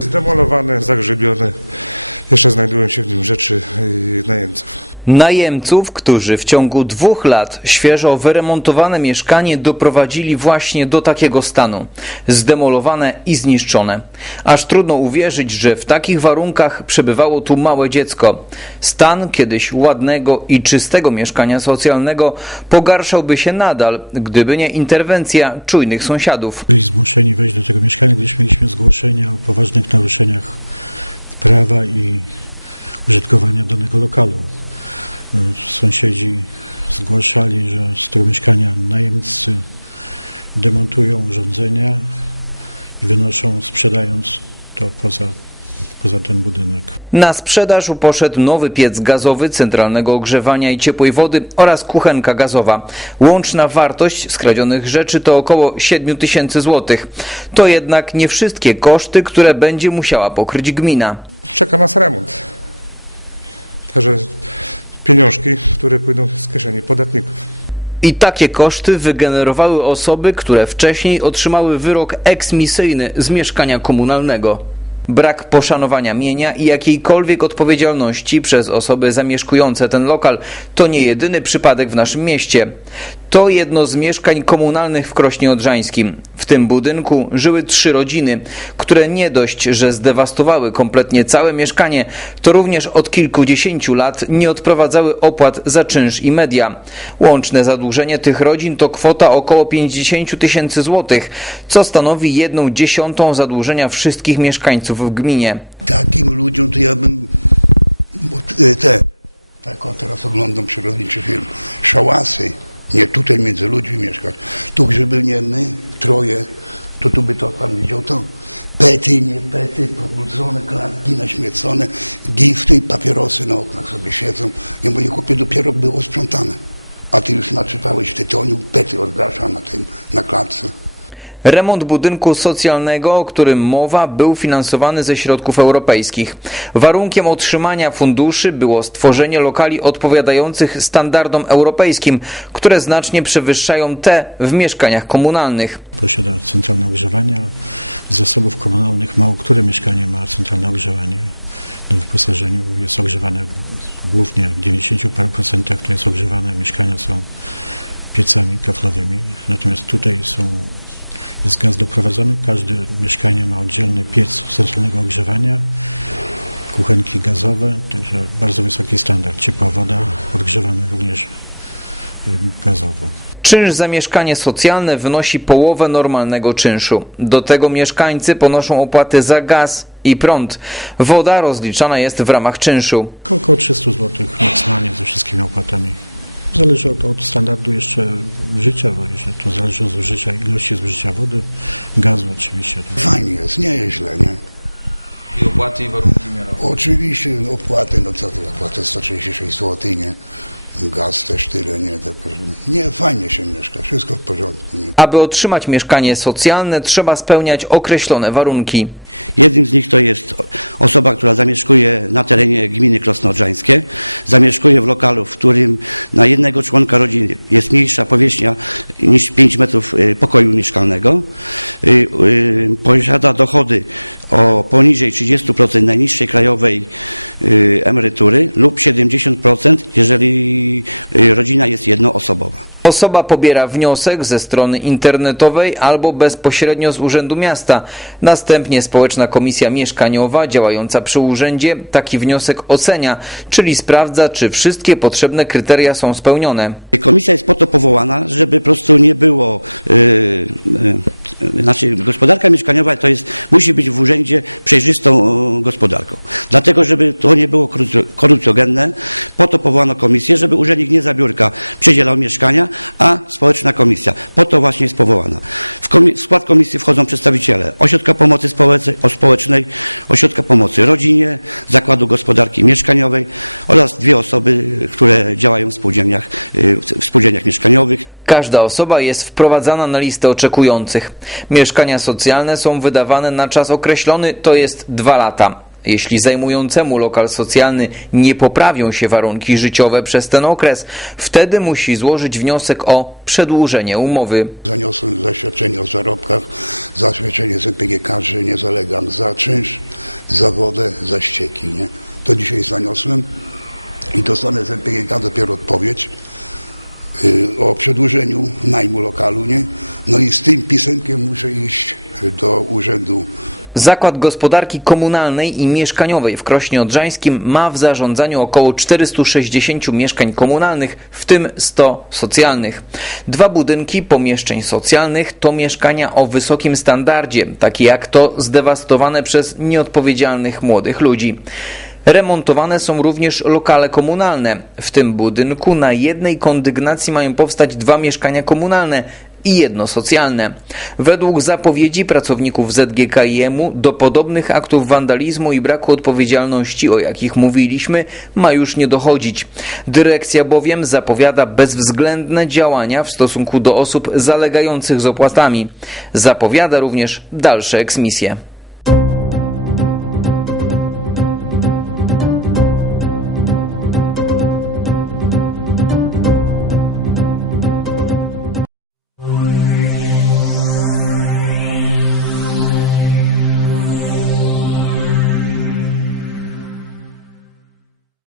Zdemolowane, zagrzebione. Jeszcze znajdują się w nim rzeczy yy, najemców. Najemców, którzy w ciągu dwóch lat świeżo wyremontowane mieszkanie doprowadzili właśnie do takiego stanu. Zdemolowane i zniszczone. Aż trudno uwierzyć, że w takich warunkach przebywało tu małe dziecko. Stan kiedyś ładnego i czystego mieszkania socjalnego pogarszałby się nadal, gdyby nie interwencja czujnych sąsiadów. Byli zmuszeni wejść do tego mieszkania, gdyż mieliśmy zgłoszenia o poważnych naruszeniach prawa i użytkowania danego lokalu. Sąsiedzi zgłaszali, że z tego mieszkania najemcy demontują urządzenia i wynoszą, sprzedając to poza, poza ten budynek. Na sprzedaż poszedł nowy piec gazowy centralnego ogrzewania i ciepłej wody oraz kuchenka gazowa. Łączna wartość skradzionych rzeczy to około 7 tysięcy złotych. To jednak nie wszystkie koszty, które będzie musiała pokryć gmina. Czeka nas remont. Także pieniążki, które pójdą z kieszeni podatników. I takie koszty wygenerowały osoby, które wcześniej otrzymały wyrok eksmisyjny z mieszkania komunalnego. Brak poszanowania mienia i jakiejkolwiek odpowiedzialności przez osoby zamieszkujące ten lokal to nie jedyny przypadek w naszym mieście. To jedno z mieszkań komunalnych w Krośnie Odrzańskim. W tym budynku żyły trzy rodziny, które nie dość, że zdewastowały kompletnie całe mieszkanie, to również od kilkudziesięciu lat nie odprowadzały opłat za czynsz i media. Łączne zadłużenie tych rodzin to kwota około 50 tysięcy złotych, co stanowi jedną dziesiątą zadłużenia wszystkich mieszkańców w gminie. Takim ludziom to ja bym t- te, tak o teraz oglądam przyrodniczy film, szałasy, nie tutaj między ludźmi mieszkać. Tu żeby nie my, troje, to tu by to pan widział to. Pety, nie pety, pobrudzone klatki, naśmiecone, gifty i papierosy na oknach sobie siedzą. Ja mówię, chłopie, dopiero było sprzątane. A ty już naczytałeś tytoniu, pety odgrasza na tym, na klatce. Remont budynku socjalnego, o którym mowa, był finansowany ze środków europejskich. Warunkiem otrzymania funduszy było stworzenie lokali odpowiadających standardom europejskim, które znacznie przewyższają te w mieszkaniach komunalnych. Posiada centralne ogrzewanie. Z zasobów komunalnych mało które mieszkanie ma centralne ogrzewanie. Na wyposażeniu jest ogrzewane głównie w 90 paru procentach to jest ogrzewane mieszkania są piecami kaflowymi. Natomiast tutaj są jest gaz doprowadzony, każde mieszkanie ma oddzielny piec centralnego ogrzewania, kuchenki gazowe, także bardzo wysoki standard. Ciepła woda, odgrzewane również gazowo. Czynsz za mieszkanie socjalne wynosi połowę normalnego czynszu. Do tego mieszkańcy ponoszą opłaty za gaz i prąd. Woda rozliczana jest w ramach czynszu. Około 300 zł maksymalnie ze wszystkimi opłatami. Zależy od, od standardu jeszcze życia, bo jeżeli to zależy od zużycia, ilości zużycia wody, gazu oczywiście. To Fajnie jest, nie jest źle, nie? Opłaty i warunki miarowe. Oczywiście opłaty, no co to, opłaty 136 zł, nie? Gaz też tyle, nie? Nie, fajnie się mieszka, wszystko w porządku, nie? Aby otrzymać mieszkanie socjalne, trzeba spełniać określone warunki. Jednym z nich to jest osoba, która zamieszkuje na terenie gminy Krosno-Odrzańskie. Zamieszkuje w lokalu, w którym na jednego członka rodziny jest mniejsza powierzchnia niż 5 metrów y, pokoju mieszkalnego. Y, y, Posiada dochody o poniżej 30% najniższej krajowej y, emerytury lub 70%, jeżeli y, rodzina jest jednoosobowa. Osoba pobiera wniosek ze strony internetowej albo bezpośrednio z Urzędu Miasta. Następnie Społeczna Komisja Mieszkaniowa działająca przy urzędzie taki wniosek ocenia, czyli sprawdza, czy wszystkie potrzebne kryteria są spełnione. Komisja jest po to powołana, żeby po prostu nie było, yy, yy, znaczy gospodarka mieszkaniowa to jest, musi być w urzędzie przejrzystą gospodarką. Dlatego, żeby to nie było korupcjo- korupcjogenne, po to powołano komisję, żeby urzędnik nie za biurka przydzielał mieszkania, a społeczna komisja. Po to właśnie jest powołana. W, komi- w skład komisji wchodzą przedstawiciele Ośrodka Pomocy Społecznej, Ośrodka Pomocy Rodzinie, Zakładu Gospodarki Mieszkaniowej oraz dwie osoby, które działają w spółdzielniach, w spółdzielniach mieszkaniowych. Każda osoba jest wprowadzana na listę oczekujących. Mieszkania socjalne są wydawane na czas określony, to jest dwa lata. Jeśli zajmującemu lokal socjalny nie poprawią się warunki życiowe przez ten okres, wtedy musi złożyć wniosek o przedłużenie umowy. Zaniosłem zaświadczenie o zarobkach, zaświadczenie z EPGK, że nie zalegam za czynsz, za wodę, za ścieki. Nie? To dzisiaj zaniosłem i dostanę z EPGK dopiero odpowiedź o przedłużeniu najmu lokalu. Nie? No i z tym pisemkiem muszę iść do urzędu Zakład Gospodarki Komunalnej i Mieszkaniowej w Krośnie Odrzańskim ma w zarządzaniu około 460 mieszkań komunalnych, w tym 100 socjalnych. Dwa budynki pomieszczeń socjalnych to mieszkania o wysokim standardzie, takie jak to zdewastowane przez nieodpowiedzialnych młodych ludzi. Remontowane są również lokale komunalne. W tym budynku na jednej kondygnacji mają powstać dwa mieszkania komunalne i jedno socjalne. Według zapowiedzi pracowników ZGKiM-u do podobnych aktów wandalizmu i braku odpowiedzialności, o jakich mówiliśmy, ma już nie dochodzić. Dyrekcja bowiem zapowiada bezwzględne działania w stosunku do osób zalegających z opłatami. Zapowiada również dalsze eksmisje.